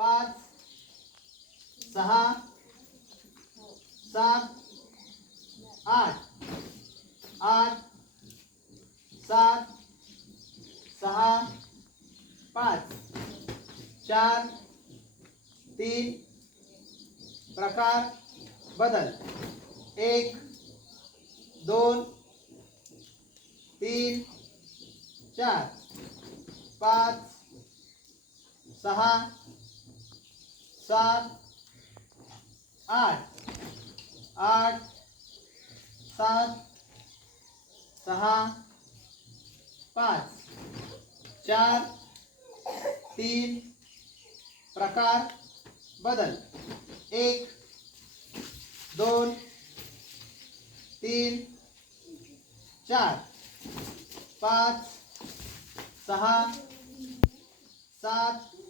5 6 7 8 8 7 6 5 4 3 प्रकार बदल 1 2 3 4 5 6 7 8 8 7 6 5 4 3 प्रकार बदल 1 2 3 4 5 6 7